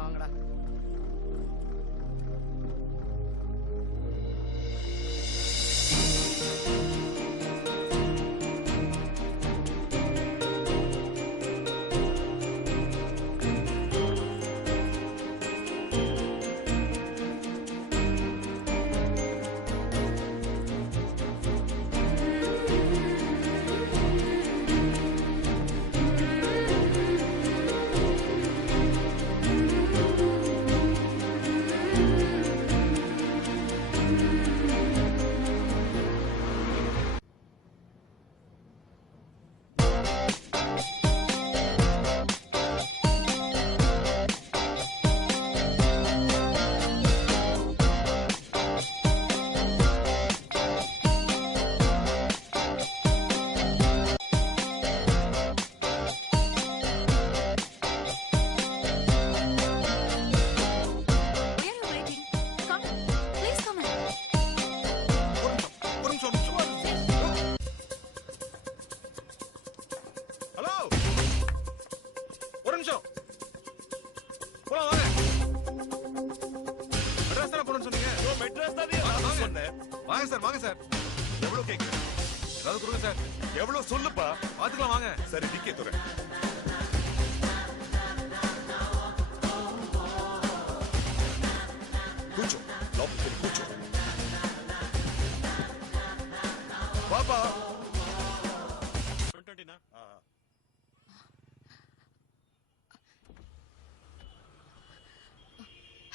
வாங்கடா.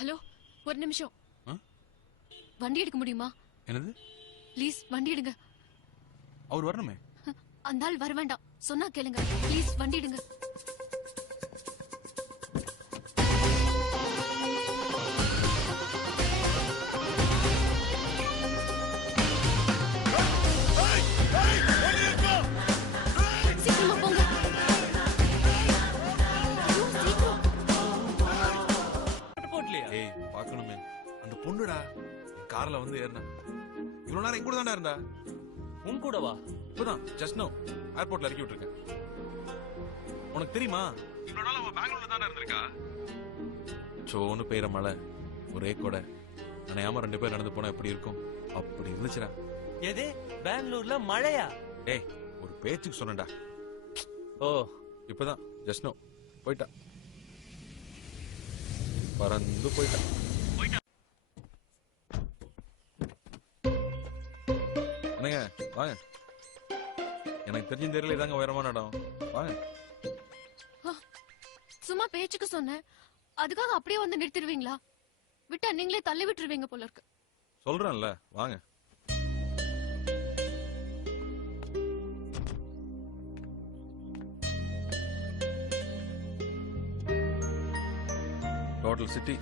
ஹலோ, ஒரு நிமிஷம். வண்டி எடுக்க முடியுமா? என்னது? ப்ளீஸ் வண்டி எடுங்க. அவர் வரணுமே. அந்த ஆள் வர வேண்டாம், சொன்னா கேளுங்க. ப்ளீஸ் வண்டி எடுங்க. சீக்கிரமா போங்க. ஏய், பார்க்கணுமே. அந்த பொண்ணுடா கார்ல வந்து ஏறினா. இவ்வளவு நேரம் எங்கூட தாண்டா இருந்தா. உன் கூடவா? இப்பதான் ஜஸ்ட் நோ ஏர்போர்ட்ல இறக்கி விட்டுருக்கேன். உனக்கு தெரியுமா, இவ்வளவு நாள் அவ பெங்களூர்ல தானே இருந்திருக்கா. சோன்னு பெய்யற மழை, ஒரே கொடை, நனையாம 2 பேர் நடந்து போனா எப்படி இருக்கும்? அப்படி இருந்துச்சுடா. எது பெங்களூர்ல மழையா? டேய், ஒரு பேச்சுக்கு சொன்னடா. ஓ, இப்பதான் ஜஸ்ட் நோ போயிட்டா, பறந்து போயிட்டா. என்னங்க வாங்க, எனக்கு தெரிஞ்ச தெரியல, இதாங்க உயரமான இடம், வாங்க. சும்மா பேச்சுக்கு சொன்னேன், அதுக்காக அப்படியே வந்து நிறுத்திடுவீங்களா? விட்டா நீங்களே தள்ளி விட்டுருவீங்க போல இருக்கு. சொல்றேன்ல, வாங்க. டோட்டல் சிட்டி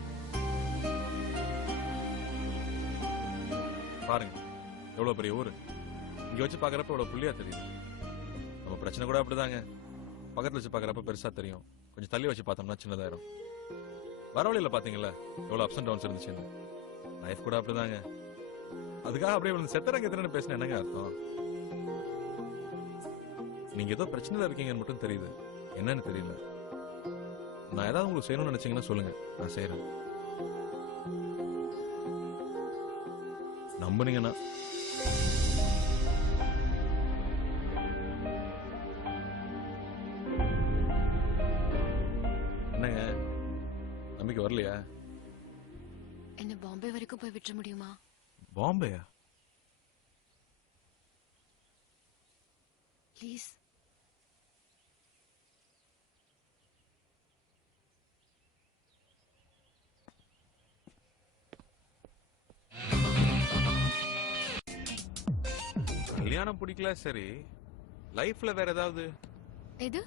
பாருங்க, எவ்வளவு பெரிய ஊரு. இங்க வச்சு பாக்குறப்ப எவ்வளவு புள்ளியா தெரியுது. நம்ம பிரச்சனை கூட அப்படிதாங்க, பக்கத்துல வச்சு பாக்குறப்ப பெருசா தெரியும், கொஞ்சம் தள்ளி வச்சு பார்த்தோம்னா சின்னதாயிரும். வரவழியில பாத்தீங்களா எவ்வளவு அப்ஸ் அண்ட் டவுன்ஸ் இருந்துச்சுன்னு. லைஃப் கூட அப்படிதாங்க. அதுக்காக அப்படியே வந்து செத்தரங்க பேசின என்னங்க அர்த்தம்? நீங்க ஏதோ பிரச்சனையில இருக்கீங்கன்னு மட்டும் தெரியுது, என்னன்னு தெரியல. நான் ஏதாவது உங்களுக்கு செய்யணும்னு நினைச்சீங்கன்னா சொல்லுங்க, நான் செய்யறேன். நம்புனீங்கன்னா. என்னங்க நம்பிக்கை வரலையா? என்ன பாம்பே வரைக்கும் போய் விட்டுற முடியுமா? பாம்பேயா? ப்ளீஸ். கல்யாணம் பிடிக்கல சரி, லைஃப்ல வேற ஏதாவது? எது?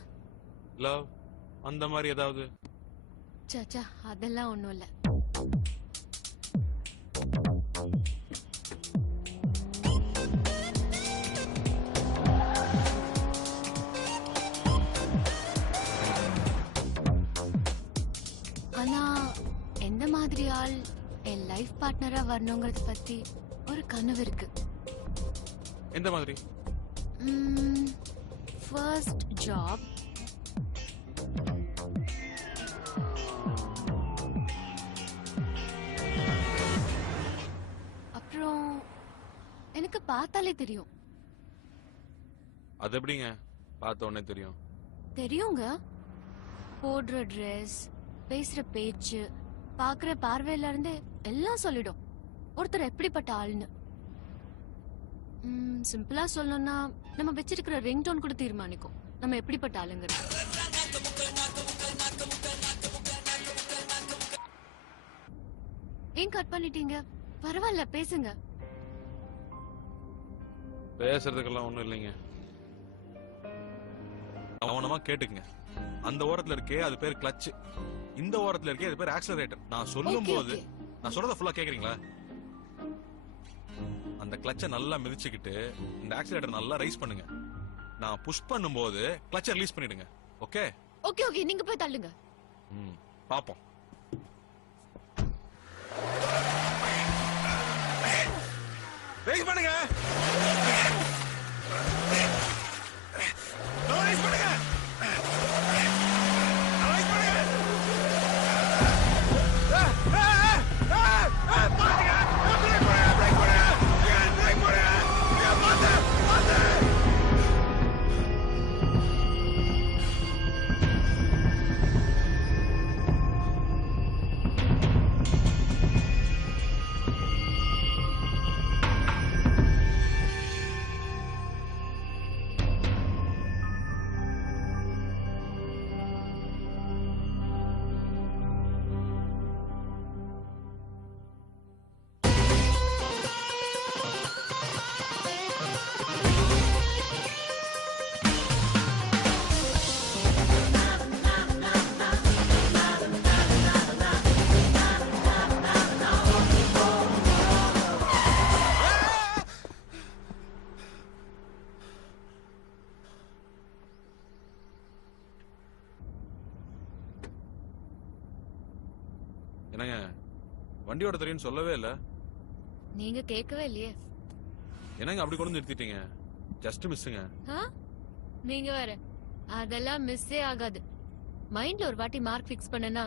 லவ் அந்த மாதிரி ஏதாவது? சாச்சா, அதெல்லாம் ஒண்ணும் இல்ல. ஆனா எந்த மாதிரி ஆள் என் லைஃப் பார்ட்னரா வரணுங்கிறத பத்தி ஒரு கனவு இருக்கு. எந்த மாதிரி? ஃபர்ஸ்ட் ஜாப், எனக்கு பார்த்தாலே தெரியும். அது எப்படிங்க பார்த்த உடனே தெரியும்? தெரியுங்க. போடுற ட்ரெஸ், பேசுற பேச்சு, பாக்குற பார்வையில இருந்து எல்லாம் சொல்லிடும் ஒருத்தர் எப்படிப்பட்ட ஆள்னு. சிம்பிளா சொல்லணும்னா நம்ம வச்சிருக்கிற ரிங் டோன் கூட தீர்மானிக்கும் நம்ம எப்படிப்பட்ட ஆளுங்கிறது. ஏன் கட் பண்ணிட்டீங்க? பரவாயில்ல, பேசுங்க. பேசுறதுக்கெல்லாம் ஒண்ணும் இல்லைங்க. கவனமா கேட்டுக்குங்க. அந்த ஓரத்துல இருக்கே அது பேர் கிளட்ச், இந்த ஓரத்துல இருக்கே அது பேர் ஆக்சலரேட்டர். நான் சொல்லும் போது நான் சொல்றத ஃபுல்லா கேக்குறீங்களா? அந்த கிளட்சை நல்லா மிதிச்சுக்கிட்டு இந்த ஆக்சலரேட்டர் நல்லா ரைஸ் பண்ணுங்க. நான் புஷ் பண்ணும்போது கிளட்சை ரிலீஸ் பண்ணிடுங்க. ஓகே ஓகே ஓகே, நீங்க போய் தள்ளுங்க. பாப்போம். ரைஸ் பண்ணுங்க. ரைஸ் பண்ணுங்க. என்னங்க வண்டியோட தெரியும் சொல்லவே இல்ல? நீங்க கேட்கவே இல்லையே. என்னங்க அப்படி கொண்டு நிறுத்திட்டீங்க? ஜஸ்ட் மிஸ்ஸுங்க. நீங்க வேற அதெல்லாம் மிஸ்ஸே ஆகாது. மைண்ட்ல ஒரு வாட்டி மார்க் ஃபிக்ஸ் பண்ணனா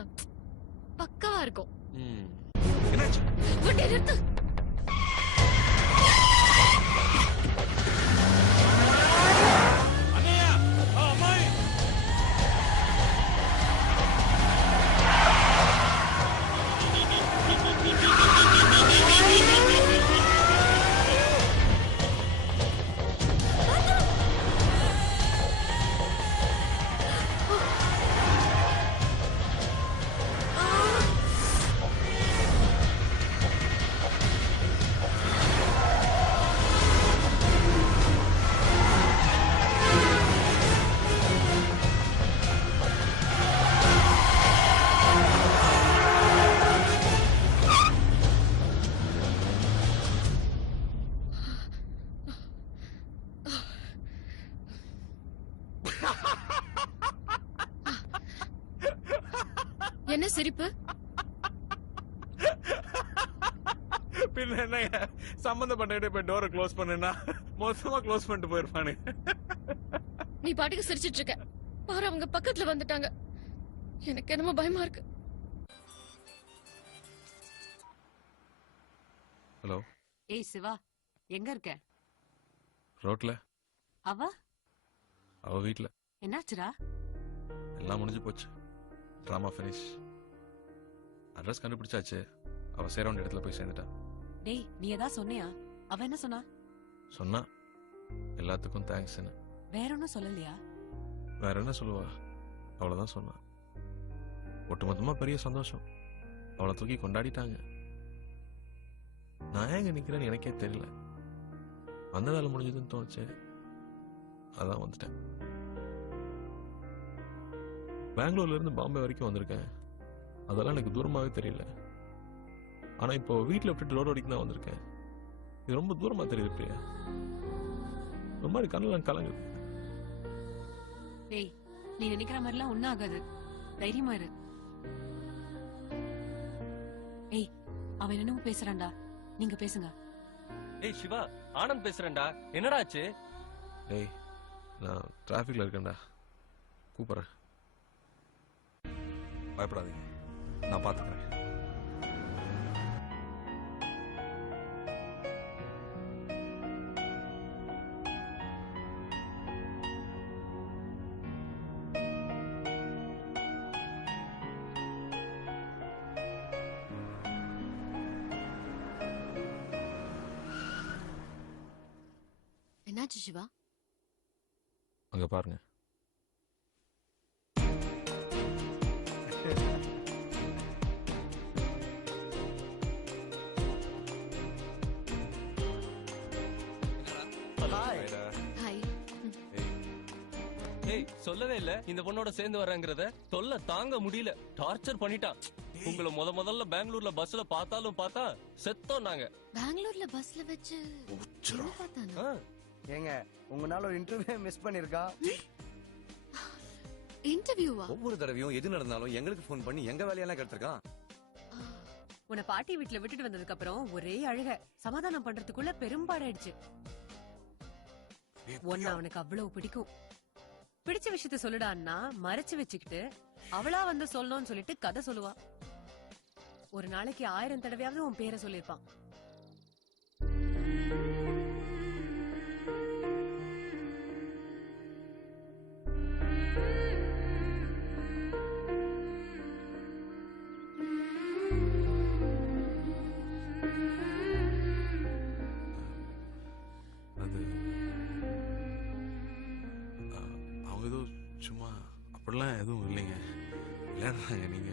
பக்காவா இருக்கும். என்னாச்சு? வண்டி நிறுத்து. என்ன சிரிப்பு? பின்ன என்னங்க சம்பந்தப்பட்ட போய் டோரை க்ளோஸ் பண்ணுனா மொத்தமா க்ளோஸ் பண்ணிட்டு போயிருப்பானு. நீ பாட்டுக்கு சிரிச்சிட்டு இருக்க. பாரு, அவங்க பக்கத்துல வந்துட்டாங்க. எனக்கு என்னமோ பயமா இருக்கு. ஹலோ. ஏய் சிவா, எங்க இருக்க? ரோட்ல. அவ வீட்ல. என்னாச்சுடா? எல்லாம் முடிஞ்சு போச்சு. Drama finish. அட்ரஸ் கண்டுபிடிச்சாச்சு. அவ சேர வேண்டிய இடத்துல போய் சேர்ந்துட்டா. டேய், நீ ஏதா சொன்னியா? அவ என்ன சொன்னா? சொன்னா எல்லாத்துக்கும் தேங்க்ஸ்னு. வேற ஒன்னும் சொல்லலையா? வேற என்ன சொல்லுவா? அவ்வளவுதான் சொன்னா. ஒட்டுமொத்தமா பெரிய சந்தோஷம். அவளை தூக்கி கொண்டாடிட்டாங்க. நான் எங்க நிக்கிறேன்னு எனக்கே தெரியல. அந்த வேலை முடிஞ்சதுன்னு தோணுச்சு. அதான் வந்துட்டேன். பெங்களூர்ல இருந்து பாம்பே வரைக்கும் வந்திருக்கேன். அதெல்லாம் எனக்கு தூரமாவே தெரியல. ஆனா இப்போ வீட்டுல விட்டுட்டு ரோடு வரைக்கும் தான் வந்திருக்கேன். இது ரொம்ப தூரமா தெரியுது பிரியா. ஒரு மாதிரி கண்ணெல்லாம் கலங்குது. டேய், நீ நினைக்கிற மாதிரிலாம் ஒன்னும் ஆகாது. தைரியமா இரு. ஏய், அவன் என்னமோ பேசுறான்டா. நீங்க பேசுங்க. ஏய் சிவா, ஆனந்த் பேசுறேன்டா. என்னடா ஆச்சு? டேய், நான் டிராஃபிக்ல இருக்கேன்டா. கூப்பிடுறேன். பயப்படாதீங்க, நான் பாத்துக்கிறேன். என்னாச்சு சிவா? அங்க பாருங்க. ஹாய். ஏய் சொல்லவே இல்ல இந்த பொண்ணோட சேர்ந்து வரேங்கிறத. தொல்லை தாங்க முடியல, டார்ச்சர் பண்ணிட்டான். உங்களை முதல்ல பெங்களூர்ல பஸ்ல பார்த்தாலும் பார்த்தா செத்தோம் நாங்க. பெங்களூர்ல பஸ்ல வச்சு என்ன பார்த்தானா? ஆ, ஏங்க உங்களால ஒரு இன்டர்வியூ மிஸ் பண்ணிருக்கா. இன்டர்வியூவா? ஒவ்வொரு தடவையும் எது நடந்தாலும் எங்களுக்கு ஃபோன் பண்ணி எங்க வேலையெல்லாம் கெடுத்திருக்கான். உன்னை பாட்டி வீட்டுல விட்டுட்டு வந்ததுக்கு அப்புறம் ஒரே அழுக. சமாதானம் பண்றதுக்குள்ள பெரும்பாடாயிடுச்சு. ஒன்னு அவனுக்கு அவ்வளவு பிடிக்கும். பிடிச்ச விஷயத்த சொல்லுடான்னா மறைச்சு வச்சுக்கிட்டு அவளா வந்து சொல்லணும்னு சொல்லிட்டு கதை சொல்லுவா. ஒரு நாளைக்கு 1000 தடவையாவது உன் பேரை சொல்லிருப்பான். அது அவங்க ஏதோ சும்மா அப்படிலாம் எதுவும் இல்லைங்க, விளையாடுறாங்க. நீங்க